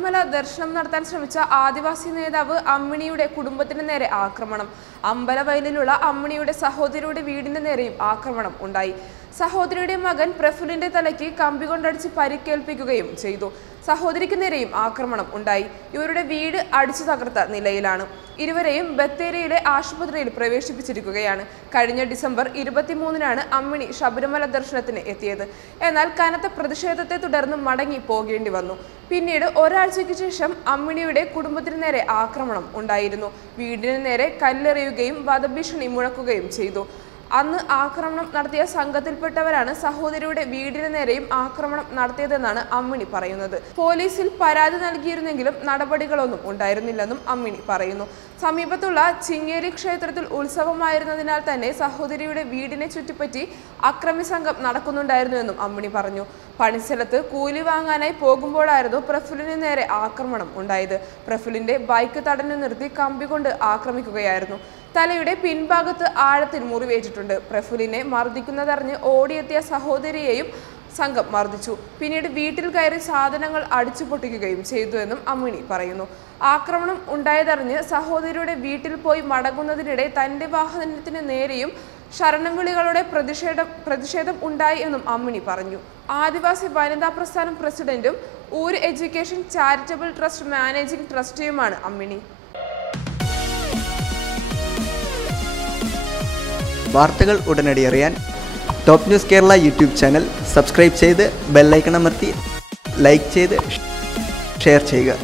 ശബരിമല ദർശനം നടത്താൻ ശ്രമിച്ച ആദിവാസി നേതാവ് അമ്മിണിയുടെ കുടുംബത്തിന് നേരെ ആക്രമണം. അമ്പലവയലിലുള്ള അമ്മിണിയുടെ സഹോദരിയുടെ വീടിന് നേരെയും ആക്രമണം ഉണ്ടായി. സഹോദരിയുടെ മകൻ പ്രഫുലിന്റെ തലയ്ക്ക് കമ്പി കൊണ്ടടിച്ച് പരിക്കേൽപ്പിക്കുകയും ചെയ്തു. സഹോദരിക്ക് നേരെയും ആക്രമണം ഉണ്ടായി. ഇവരുടെ വീട് അടിച്ചു തകർത്ത നിലയിലാണ്. ഇരുവരെയും ബത്തേരിയിലെ ആശുപത്രിയിൽ പ്രവേശിപ്പിച്ചിരിക്കുകയാണ്. കഴിഞ്ഞ ഡിസംബർ 23-നാണ് അമ്മിണി ശബരിമല ദർശനത്തിന് എത്തിയത്. എന്നാൽ കനത്ത പ്രതിഷേധത്തെ തുടർന്ന് മടങ്ങി പോകേണ്ടി വന്നു. പിന്നീട് ഒരാഴ്ചയ്ക്ക് ശേഷം അമ്മിണിയുടെ കുടുംബത്തിന് നേരെ ആക്രമണം ഉണ്ടായിരുന്നു. വീടിന് നേരെ കല്ലെറിയുകയും വധഭീഷണി മുഴക്കുകയും ചെയ്തു. അന്ന് ആക്രമണം നടത്തിയ സംഘത്തിൽപ്പെട്ടവരാണ് സഹോദരിയുടെ വീടിന് നേരെയും ആക്രമണം നടത്തിയതെന്നാണ് അമ്മിണി പറയുന്നത്. പോലീസിൽ പരാതി നൽകിയിരുന്നെങ്കിലും നടപടികളൊന്നും ഉണ്ടായിരുന്നില്ലെന്നും അമ്മിണി പറയുന്നു. സമീപത്തുള്ള ചിങ്ങേരി ക്ഷേത്രത്തിൽ ഉത്സവമായിരുന്നതിനാൽ തന്നെ സഹോദരിയുടെ വീടിനെ ചുറ്റിപ്പറ്റി അക്രമി സംഘം നടക്കുന്നുണ്ടായിരുന്നുവെന്നും അമ്മിണി പറഞ്ഞു. പണിസ്ഥലത്ത് കൂലി വാങ്ങാനായി പോകുമ്പോഴായിരുന്നു പ്രഫുലിന് നേരെ ആക്രമണം ഉണ്ടായത്. പ്രഫുലിന്റെ ബൈക്ക് തടഞ്ഞു നിർത്തി കമ്പി കൊണ്ട് ആക്രമിക്കുകയായിരുന്നു. തലയുടെ പിൻഭാഗത്ത് ആഴത്തിൽ മുറിവേറ്റിട്ടുണ്ട്. പ്രഫുലിനെ മർദ്ദിക്കുന്നതറിഞ്ഞ് ഓടിയെത്തിയ സഹോദരിയെയും സംഘം മർദ്ദിച്ചു. പിന്നീട് വീട്ടിൽ കയറി സാധനങ്ങൾ അടിച്ചു പൊട്ടിക്കുകയും ചെയ്തുവെന്നും അമ്മിണി പറയുന്നു. ആക്രമണം ഉണ്ടായതറിഞ്ഞ് സഹോദരിയുടെ വീട്ടിൽ പോയി മടങ്ങുന്നതിനിടെ തന്റെ വാഹനത്തിന് നേരെയും ശരണം വിളികളുടെ പ്രതിഷേധം ഉണ്ടായി എന്നും അമ്മിണി പറഞ്ഞു. ആദിവാസി വനിതാ പ്രസ്ഥാനം പ്രസിഡന്റും ഊര് എഡ്യൂക്കേഷൻ ചാരിറ്റബിൾ ട്രസ്റ്റ് മാനേജിംഗ് ട്രസ്റ്റിയുമാണ് അമ്മിണി. വാർത്തകൾ ഉടനടി അറിയാൻ top news Kerala YouTube channel subscribe ചെയ്ത് ബെൽ ഐക്കൺ അമർത്തി ലൈക്ക് ചെയ്ത് ഷെയർ ചെയ്യുക.